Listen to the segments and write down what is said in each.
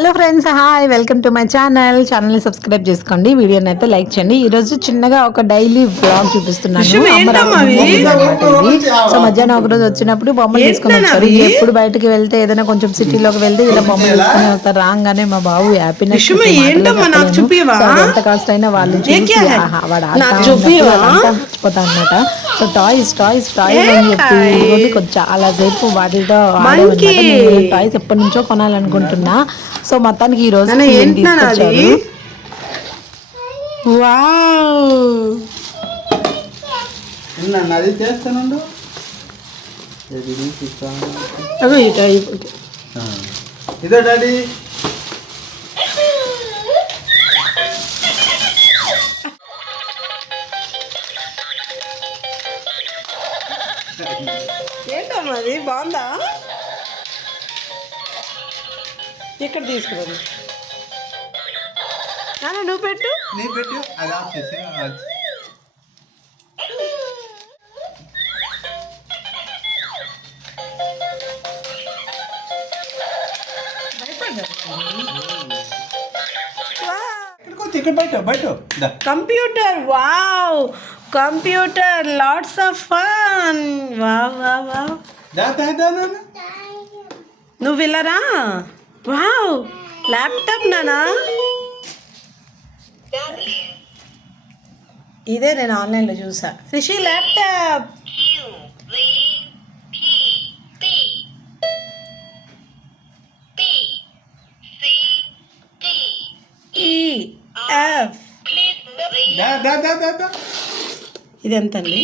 Hello friends, hi, welcome to my ఛానల్ని subscribe చేసుకోండి, వీడియోని అయితే లైక్ చేయండి. ఈరోజు చిన్నగా ఒక డైలీ బ్లాగ్ చూపిస్తున్నాను. సో మధ్యాహ్నం ఒక రోజు వచ్చినప్పుడు బొమ్మలు తీసుకొని వచ్చారు. ఎప్పుడు బయటకు వెళ్తే ఏదైనా కొంచెం సిటీలోకి వెళ్తే ఇలా బొమ్మలు తీసుకొని వస్తారు. రాగానే మా బాబు హ్యాపీనెస్ ఎంత కాస్ట్ అయినా వాళ్ళు చూసి వాడు మర్చిపోతా అనమాట. సో టాయ్స్ టాయ్స్ టాయ్స్ అని చెప్పి చాలా సేపు వాటితో టాయ్స్ ఎప్పటి నుంచో కొనాలనుకుంటున్నా. సో మొత్తానికి ఈ రోజు తీసుకొచ్చారు. ఇదో డాడీ ఏంటమ్మా అది బాగుందా? ఇక్కడ తీసుకురా, నువ్వు పెట్టు. నేను పెట్టు, అది ఆఫ్ చేసి ఇక్కడ బయట బయట computer. Wow, computer, lots of fun. Wow wow wow. నువ్వు వెళ్ళరా? వావ్, ల్యాప్టాప్ నానా. ఇదే నేను ఆన్లైన్లో చూసా. రిషి ల్యాప్టాప్. ఇది ఎంత అండి?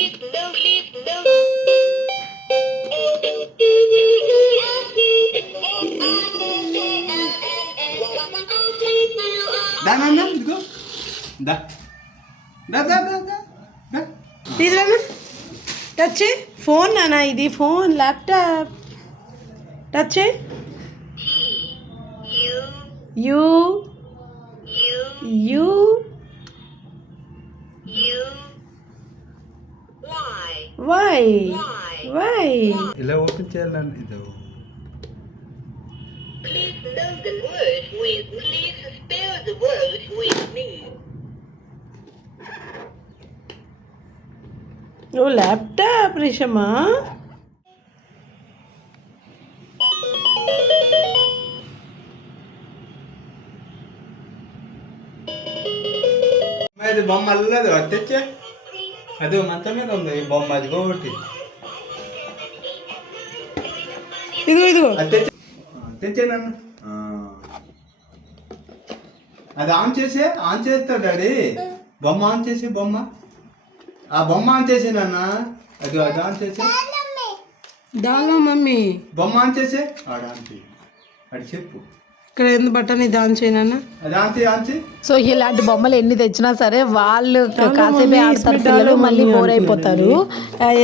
టచ్ ఫోన్ నానా, ఇది phone, laptop. Touch U U Y Y. ఇలా ఓపెన్ చేయాలని ఇది. ఓ ల్యాప్టాప్ రిషమా. అది బొమ్మ అల్లదు, అది తెచ్చే. అది మంచం మీద ఉంది ఈ బొమ్మ, అది ఒకటి. ఇదిగో ఇదిగో తెచ్చే నన్ను. అది ఆన్ చేస్తా డాడీ. బొమ్మ ఆన్ చేసి, బొమ్మ ఆ బొమ్మ ఆన్ చేసి నాన్న. అది ఆన్ చేసి దాలో మమ్మీ బొమ్మ ఆన్ చేసి ఆడ ఆన్ చేయి. అది చెప్పు ఇక్కడ ఎందుకు బట్టని దాని చేయనా. సో ఇలాంటి బొమ్మలు ఎన్ని తెచ్చినా సరే వాళ్ళు కాసేపే ఆడతారు పిల్లలు, మళ్ళీ బోర్ అయిపోతారు.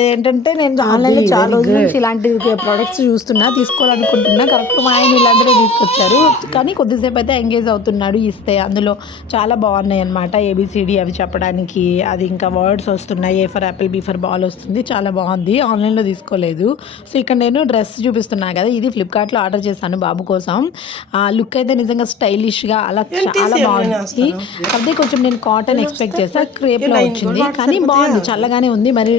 ఏంటంటే నేను ఆన్లైన్లో చాలా రోజుల నుంచి ఇలాంటి ప్రొడక్ట్స్ చూస్తున్నా, తీసుకోవాలనుకుంటున్నా. కరెక్ట్ మా ఆయన ఇలాంటివే తీసుకొచ్చారు, కానీ కొద్దిసేపు అయితే ఎంగేజ్ అవుతున్నాడు. ఇస్తే అందులో చాలా బాగున్నాయి అనమాట. ఏబిసిడి అవి చెప్పడానికి, అది ఇంకా వర్డ్స్ వస్తున్నాయి. A for apple, B for ball వస్తుంది. చాలా బాగుంది. ఆన్లైన్లో తీసుకోలేదు. సో ఇక్కడ నేను డ్రెస్ చూపిస్తున్నాను కదా, ఇది ఫ్లిప్కార్ట్లో ఆర్డర్ చేశాను బాబు కోసం. లుక్ అయితే నిజంగా స్టైలిష్గా అలా చాలా బాగుంది. అదే కొంచెం నేను కాటన్ ఎక్స్పెక్ట్ చేస్తా, క్రేప్లో వచ్చింది, కానీ బాగుంది, చల్లగానే ఉంది. మరి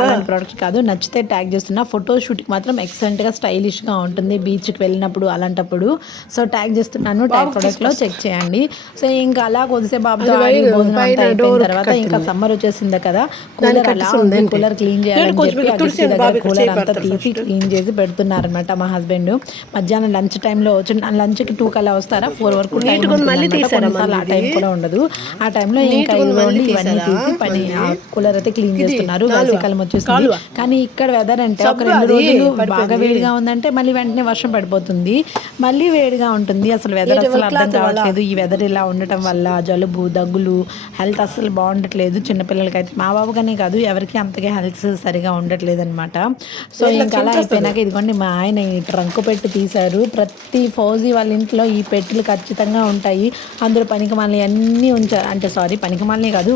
అలాంటి ప్రోడక్ట్ కాదు. నచ్చితే ట్యాగ్ చేస్తున్నా. ఫోటోషూట్కి మాత్రం ఎక్సలెంట్గా స్టైలిష్గా ఉంటుంది బీచ్కి వెళ్ళినప్పుడు అలాంటప్పుడు. సో ట్యాగ్ చేస్తున్నాను, ట్యాగ్ ప్రోడక్ట్లో చెక్ చేయండి. సో ఇంకా అలా కొద్దిసేపు బాబుతో భోజనం అంతా అయిపోయిన తర్వాత ఇంకా సమ్మర్ వచ్చేసింది కదా, కూలర్ అలా ఉంది, కూలర్ క్లీన్ చేయాలని చెప్పి కూలర్ అంతా తీసి క్లీన్ చేసి పెడుతున్నారనమాట మా హస్బెండ్. మధ్యాహ్నం లంచ్ టైంలో వచ్చి, లంచ్కి 2 కల్లా వస్తారా, 4 వరకు ఆ టైం కూడా ఉండదు. ఆ టైంలో ఇంకా ఇవన్నీ తీసి పని కూలర్ అయితే క్లీన్ చేస్తున్నారు. వేసవికాలం వచ్చేస్తుంది, కానీ ఇక్కడ వెదర్ అంటే ఒక 2 రోజులు బాగా వేడిగా ఉందంటే మళ్ళీ వెంటనే వర్షం పడిపోతుంది, మళ్ళీ వేడిగా ఉంటుంది. అసలు వెదర్ అసలు అర్థం కావట్లేదు. ఈ వెదర్ ఇలా ఉండటం వల్ల జలుబు, దగ్గులు, హెల్త్ అసలు బాగుండట్లేదు చిన్నపిల్లలకి అయితే. మా బాబుగానే కాదు, ఎవరికి అంతగా హెల్త్ సరిగా ఉండట్లేదు అనమాట. సో ఇంకా అలా అయిపోయినాక ఇదిగోండి మా ఆయన ఈ ట్రంక్ పెట్టి తీశారు. ప్రతి ఫౌజీ వాళ్ళ ఇంట్లో ఈ పెట్టెలు ఖచ్చితంగా ఉంటాయి. అందులో పనికిమాలినవి అన్నీ ఉంచారు. అంటే సారీ, పనికిమాలినవి కాదు,